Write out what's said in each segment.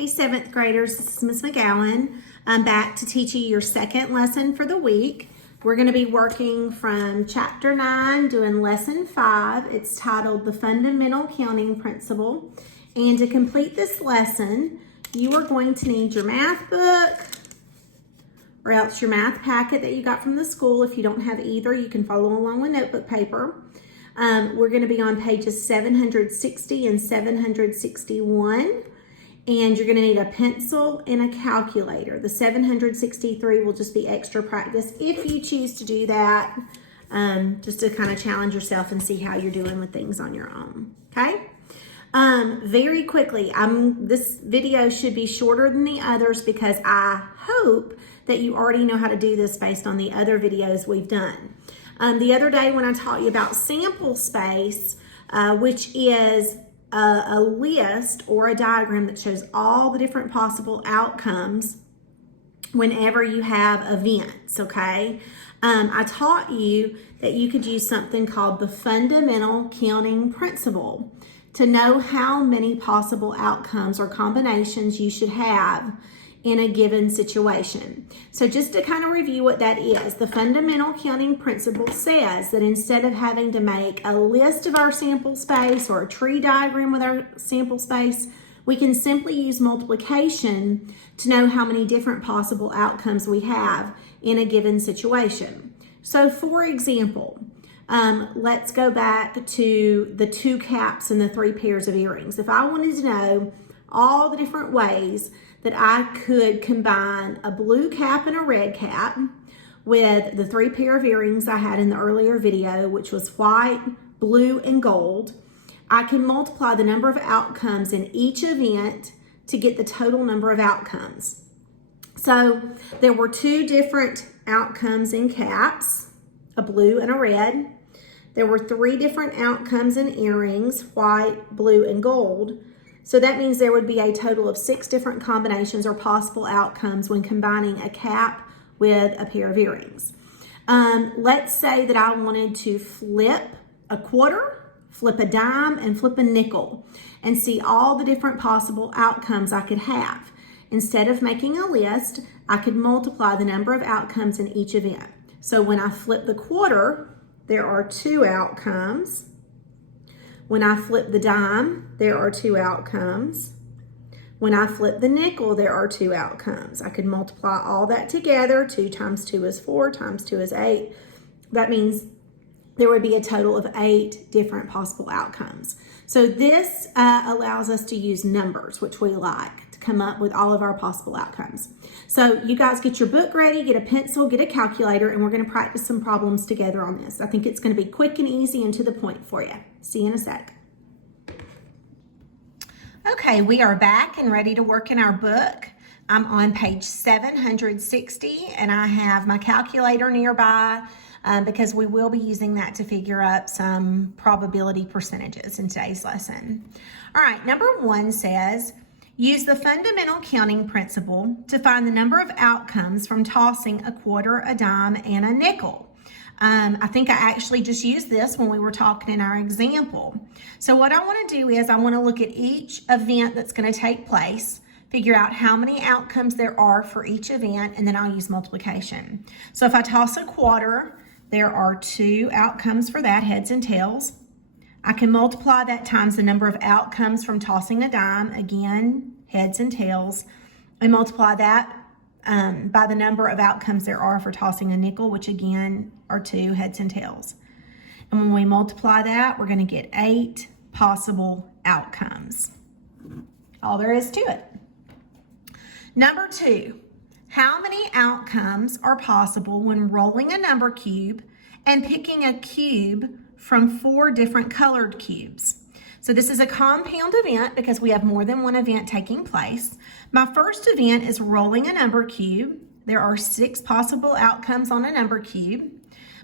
Hey, 7th graders, this is Ms. McGowan. I'm back to teach you your second lesson for the week. We're going to be working from Chapter 9, doing Lesson 5. It's titled The Fundamental Counting Principle. And to complete this lesson, you are going to need your math book or else your math packet that you got from the school. If you don't have either, you can follow along with notebook paper. We're going to be on pages 760 and 761. And you're going to need a pencil and a calculator. The 763 will just be extra practice if you choose to do that, just to kind of challenge yourself and see how you're doing with things on your own, okay? Very quickly, this video should be shorter than the others because I hope that you already know how to do this based on the other videos we've done. The other day when I taught you about sample space, which is a list or a diagram that shows all the different possible outcomes whenever you have events, okay? I taught you that you could use something called the fundamental counting principle to know how many possible outcomes or combinations you should have in a given situation. So just to kind of review what that is, the fundamental counting principle says that instead of having to make a list of our sample space or a tree diagram with our sample space, we can simply use multiplication to know how many different possible outcomes we have in a given situation. So for example, let's go back to the 2 caps and the 3 pairs of earrings. If I wanted to know all the different ways that I could combine a blue cap and a red cap with the 3 pair of earrings I had in the earlier video, which was white, blue, and gold, I can multiply the number of outcomes in each event to get the total number of outcomes. So there were 2 different outcomes in caps, a blue and a red. There were 3 different outcomes in earrings, white, blue, and gold. So that means there would be a total of 6 different combinations or possible outcomes when combining a cap with a pair of earrings. Let's say that I wanted to flip a quarter, flip a dime, and flip a nickel and see all the different possible outcomes I could have. Instead of making a list, I could multiply the number of outcomes in each event. So when I flip the quarter, there are 2 outcomes. When I flip the dime, there are 2 outcomes. When I flip the nickel, there are 2 outcomes. I could multiply all that together. 2 times 2 is 4, times 2 is 8. That means there would be a total of 8 different possible outcomes. So this allows us to use numbers, which we like, to come up with all of our possible outcomes. So you guys get your book ready, get a pencil, get a calculator, and we're going to practice some problems together on this. I think it's going to be quick and easy and to the point for you. See you in a sec. Okay, we are back and ready to work in our book. I'm on page 760 and I have my calculator nearby because we will be using that to figure out some probability percentages in today's lesson. All right, number 1 says, use the fundamental counting principle to find the number of outcomes from tossing a quarter, a dime, and a nickel. I think I actually just used this when we were talking in our example. So what I want to do is I want to look at each event that's going to take place, figure out how many outcomes there are for each event, and then I'll use multiplication. So if I toss a quarter, there are 2 outcomes for that, heads and tails. I can multiply that times the number of outcomes from tossing a dime, again, heads and tails, and multiply that by the number of outcomes there are for tossing a nickel, which again are 2 heads and tails. And when we multiply that, we're going to get 8 possible outcomes. All there is to it. Number 2, how many outcomes are possible when rolling a number cube and picking a cube from 4 different colored cubes? So this is a compound event because we have more than one event taking place. My first event is rolling a number cube. There are 6 possible outcomes on a number cube.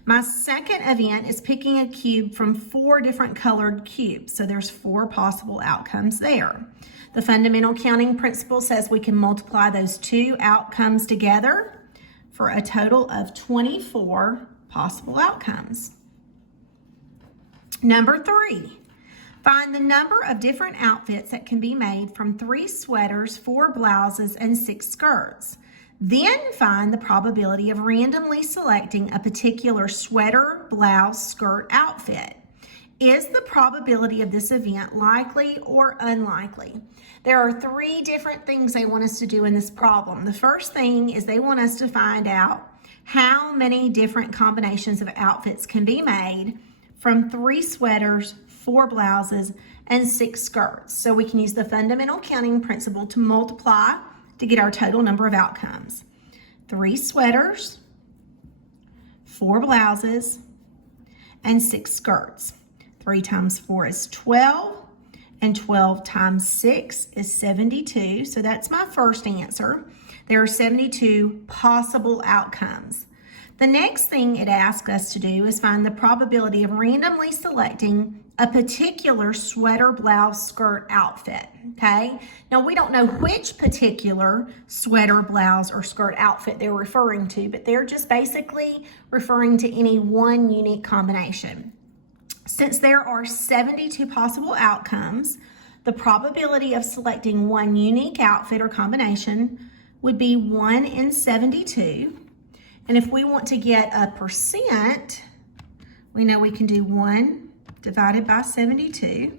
My second event is picking a cube from 4 different colored cubes. So there's 4 possible outcomes there. The fundamental counting principle says we can multiply those 2 outcomes together for a total of 24 possible outcomes. Number 3. Find the number of different outfits that can be made from 3 sweaters, 4 blouses, and 6 skirts. Then find the probability of randomly selecting a particular sweater, blouse, skirt outfit. Is the probability of this event likely or unlikely? There are 3 different things they want us to do in this problem. The first thing is they want us to find out how many different combinations of outfits can be made from 3 sweaters, 4 blouses, and 6 skirts. So we can use the fundamental counting principle to multiply to get our total number of outcomes. 3 sweaters, 4 blouses, and 6 skirts. 3 times 4 is 12, and 12 times 6 is 72. So that's my first answer. There are 72 possible outcomes. The next thing it asks us to do is find the probability of randomly selecting a particular sweater, blouse, skirt outfit, okay? Now, we don't know which particular sweater, blouse, or skirt outfit they're referring to, but they're just basically referring to any one unique combination. Since there are 72 possible outcomes, the probability of selecting one unique outfit or combination would be 1 in 72. And if we want to get a percent, we know we can do 1 divided by 72.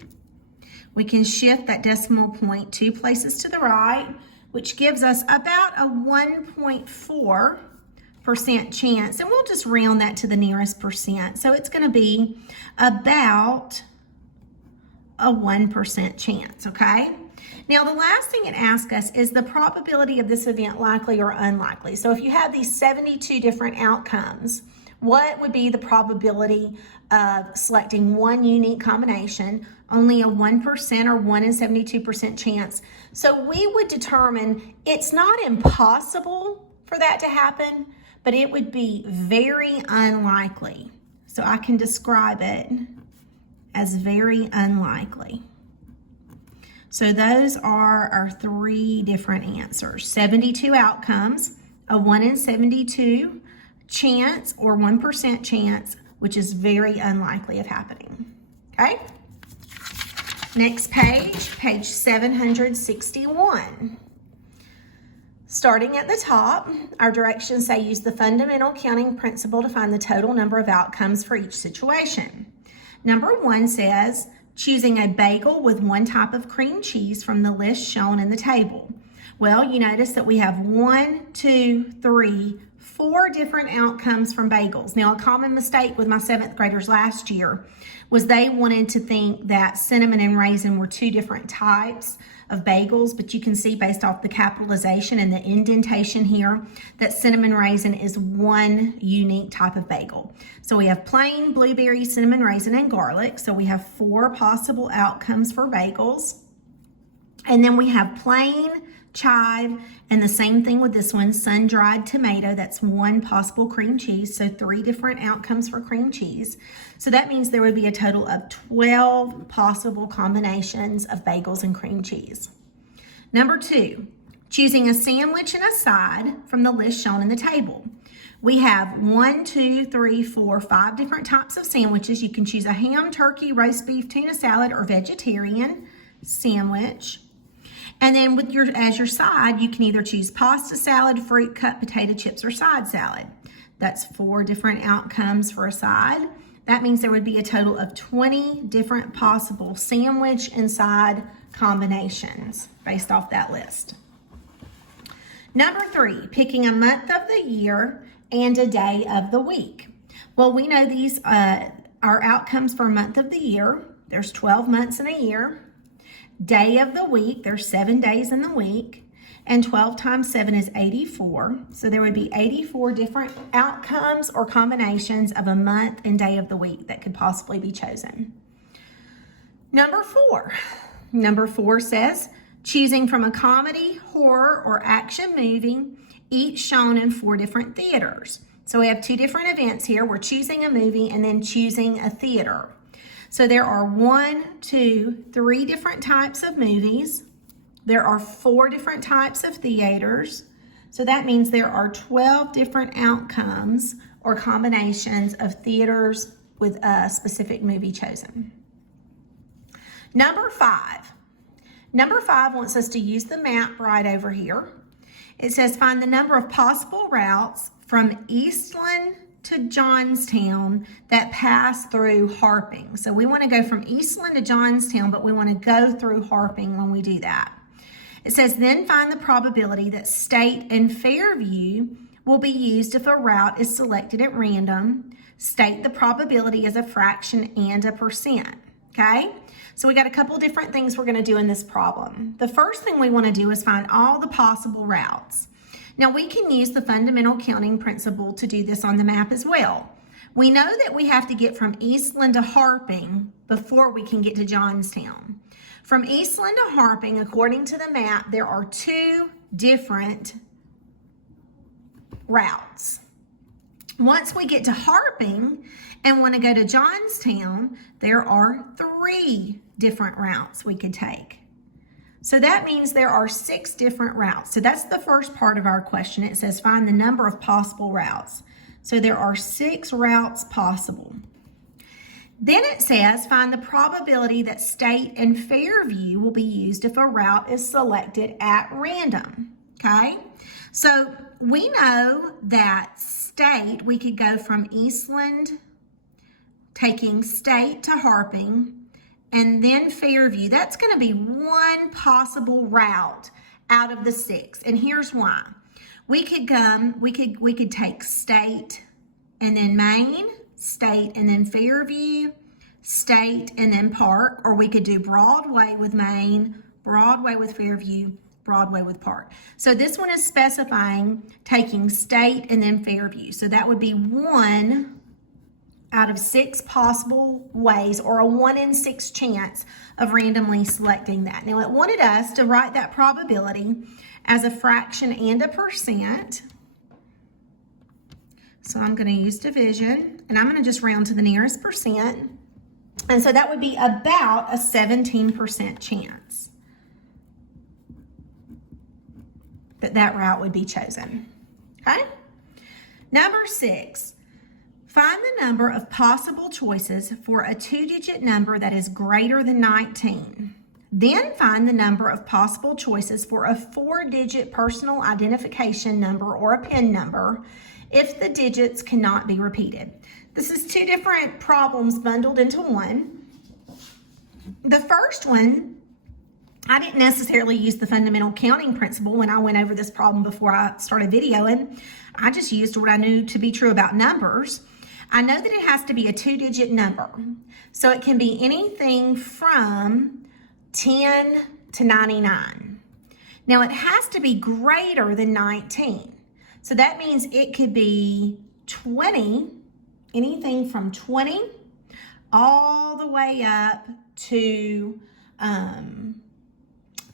We can shift that decimal point 2 places to the right, which gives us about a 1.4% chance, and we'll just round that to the nearest percent. So it's going to be about a 1% chance, okay? Now, the last thing it asks us is the probability of this event likely or unlikely. So if you have these 72 different outcomes, what would be the probability of selecting one unique combination? Only a 1% or 1 in 72% chance. So we would determine it's not impossible for that to happen, but it would be very unlikely. So I can describe it as very unlikely. So those are our 3 different answers. 72 outcomes, a 1 in 72 chance or 1% chance, which is very unlikely of happening. Okay? Next page, page 761. Starting at the top, our directions say use the fundamental counting principle to find the total number of outcomes for each situation. Number 1 says, choosing a bagel with 1 type of cream cheese from the list shown in the table. Well, you notice that we have 1, 2, 3, 4 different outcomes from bagels. Now, a common mistake with my 7th graders last year was they wanted to think that cinnamon and raisin were 2 different types of bagels, but you can see based off the capitalization and the indentation here that cinnamon raisin is 1 unique type of bagel. So we have plain, blueberry, cinnamon raisin, and garlic. So we have 4 possible outcomes for bagels. And then we have plain, chive, and the same thing with this one, sun-dried tomato. That's 1 possible cream cheese, so 3 different outcomes for cream cheese. So that means there would be a total of 12 possible combinations of bagels and cream cheese. Number 2, choosing a sandwich and a side from the list shown in the table. We have 1, 2, 3, 4, 5 different types of sandwiches. You can choose a ham, turkey, roast beef, tuna salad, or vegetarian sandwich. And then as your side, you can either choose pasta salad, fruit cut, potato chips, or side salad. That's 4 different outcomes for a side. That means there would be a total of 20 different possible sandwich and side combinations based off that list. Number 3, picking a month of the year and a day of the week. Well, we know these are outcomes for a month of the year. There's 12 months in a year. Day of the week, there's 7 days in the week, and 12 times 7 is 84. So there would be 84 different outcomes or combinations of a month and day of the week that could possibly be chosen. Number 4 says, choosing from a comedy, horror, or action movie, each shown in 4 different theaters. So we have 2 different events here. We're choosing a movie and then choosing a theater. So there are 1, 2, 3 different types of movies. There are 4 different types of theaters. So that means there are 12 different outcomes or combinations of theaters with a specific movie chosen. Number 5. Number 5 wants us to use the map right over here. It says find the number of possible routes from Eastland to Johnstown that pass through Harping. So we want to go from Eastland to Johnstown, but we want to go through Harping when we do that. It says then find the probability that State and Fairview will be used if a route is selected at random. State the probability as a fraction and a percent, okay? So we got a couple different things we're going to do in this problem. The first thing we want to do is find all the possible routes. Now we can use the fundamental counting principle to do this on the map as well. We know that we have to get from Eastland to Harping before we can get to Johnstown. From Eastland to Harping, according to the map, there are 2 different routes. Once we get to Harping and want to go to Johnstown, there are 3 different routes we could take. So that means there are 6 different routes. So that's the first part of our question. It says find the number of possible routes. So there are 6 routes possible. Then it says find the probability that State and Fairview will be used if a route is selected at random, okay? So we know that State, we could go from Eastland, taking State to Harping, and then Fairview. That's going to be 1 possible route out of the 6, and here's why. We could take State and then Maine, State and then Fairview, State and then Park, or we could do Broadway with Maine, Broadway with Fairview, Broadway with Park. So this one is specifying taking State and then Fairview. So that would be 1 out of 6 possible ways, or a 1 in 6 chance of randomly selecting that. Now it wanted us to write that probability as a fraction and a percent. So I'm going to use division, and I'm going to just round to the nearest percent. And so that would be about a 17% chance that that route would be chosen, okay? Number 6, find the number of possible choices for a 2-digit number that is greater than 19. Then find the number of possible choices for a 4-digit personal identification number or a PIN number if the digits cannot be repeated. This is 2 different problems bundled into one. The first one, I didn't necessarily use the fundamental counting principle when I went over this problem before I started videoing. I just used what I knew to be true about numbers. I know that it has to be a 2-digit number. So it can be anything from 10 to 99. Now it has to be greater than 19. So that means it could be 20, anything from 20 all the way up to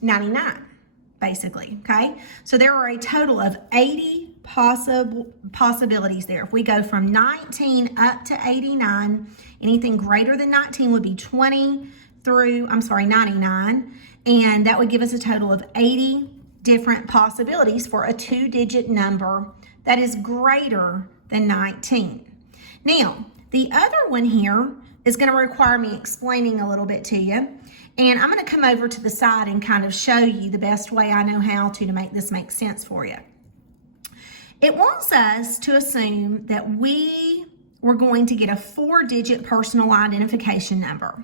99, basically, okay? So there are a total of 80 possibilities there. If we go from 19 up to 89, anything greater than 19 would be 20 through, 99, and that would give us a total of 80 different possibilities for a 2-digit number that is greater than 19. Now, the other one here is going to require me explaining a little bit to you, and I'm going to come over to the side and kind of show you the best way I know how to make this make sense for you. It wants us to assume that we were going to get a 4-digit personal identification number.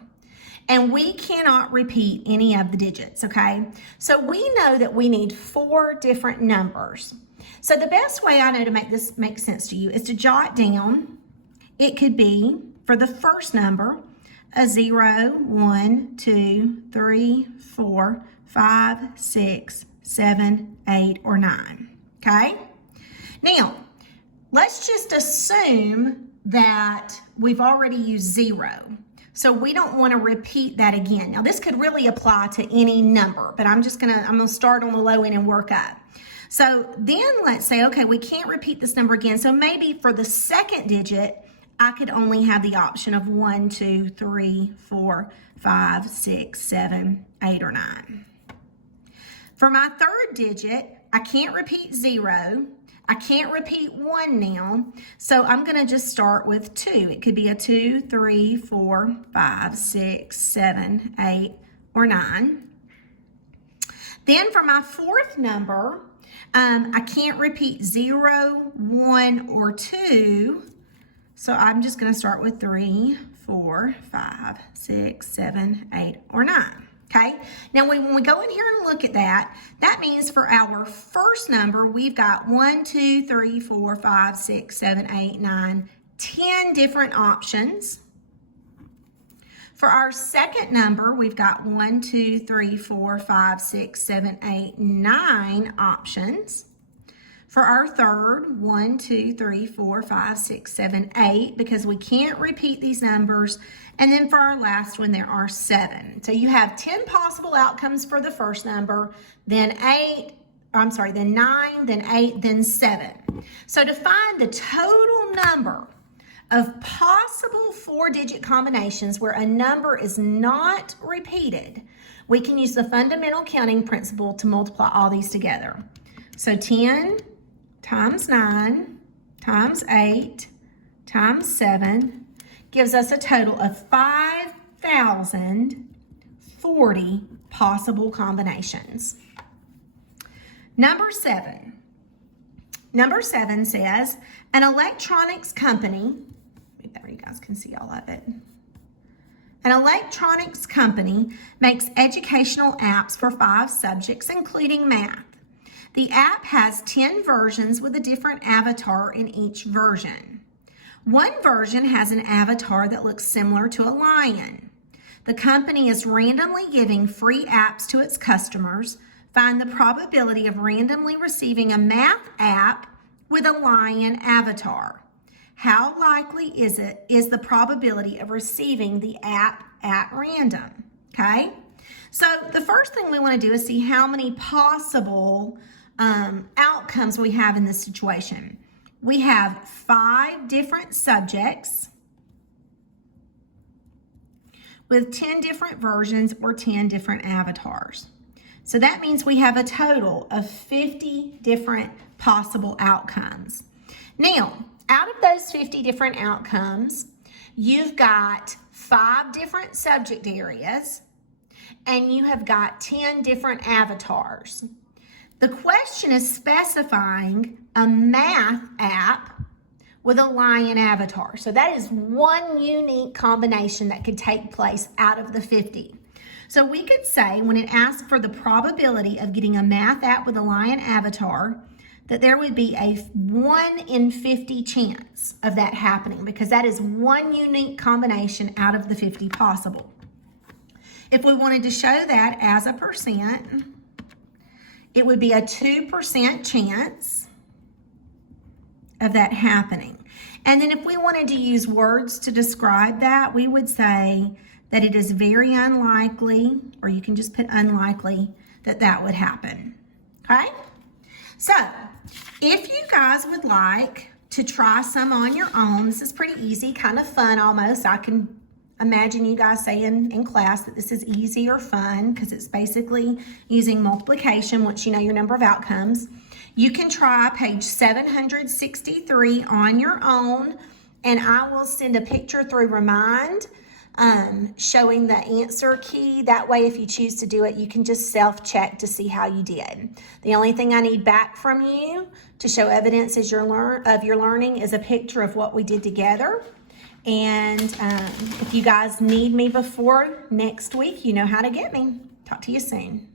And we cannot repeat any of the digits, okay? So we know that we need 4 different numbers. So the best way I know to make this make sense to you is to jot down, it could be, for the first number, a 0, 1, 2, 3, 4, 5, 6, 7, 8, or 9, okay? Now, let's just assume that we've already used 0. So we don't want to repeat that again. Now this could really apply to any number, but I'm gonna start on the low end and work up. So then let's say, okay, we can't repeat this number again. So maybe for the second digit, I could only have the option of 1, 2, 3, 4, 5, 6, 7, 8, or 9. For my third digit, I can't repeat 0. I can't repeat 1 now, so I'm going to just start with 2. It could be a 2, 3, 4, 5, 6, 7, 8, or 9. Then for my 4th number, I can't repeat 0, 1, or 2, so I'm just going to start with 3, 4, 5, 6, 7, 8, or 9. Okay, now when we go in here and look at that, that means for our first number, we've got 1, 2, 3, 4, 5, 6, 7, 8, 9, 10 different options. For our second number, we've got 1, 2, 3, 4, 5, 6, 7, 8, 9 options. For our third, 1, 2, 3, 4, 5, 6, 7, 8, because we can't repeat these numbers. And then for our last one, there are 7. So you have 10 possible outcomes for the first number, then 9, then 8, then 7. So to find the total number of possible 4-digit combinations where a number is not repeated, we can use the fundamental counting principle to multiply all these together. So 10 times 9 times 8 times 7 gives us a total of 5,040 possible combinations. Number 7 says, an electronics company, there you guys can see all of it. An electronics company makes educational apps for 5 subjects, including math. The app has 10 versions with a different avatar in each version. One version has an avatar that looks similar to a lion. The company is randomly giving free apps to its customers. Find the probability of randomly receiving a math app with a lion avatar. How likely is the probability of receiving the app at random? Okay, so the first thing we want to do is see how many possible outcomes we have in this situation. We have 5 different subjects with 10 different versions or 10 different avatars. So that means we have a total of 50 different possible outcomes. Now, out of those 50 different outcomes, you've got 5 different subject areas and you have got 10 different avatars. The question is specifying a math app with a lion avatar. So that is one unique combination that could take place out of the 50. So we could say when it asks for the probability of getting a math app with a lion avatar, that there would be a 1 in 50 chance of that happening, because that is one unique combination out of the 50 possible. If we wanted to show that as a percent, it would be a 2% chance of that happening. And then if we wanted to use words to describe that, we would say that it is very unlikely, or you can just put unlikely, that that would happen. Okay? So, if you guys would like to try some on your own, this is pretty easy, kind of fun almost. I can imagine you guys saying in class that this is easy or fun because it's basically using multiplication once you know your number of outcomes. You can try page 763 on your own, and I will send a picture through Remind showing the answer key. That way, if you choose to do it, you can just self-check to see how you did. The only thing I need back from you to show evidence of your learning is a picture of what we did together. And if you guys need me before next week, you know how to get me. Talk to you soon.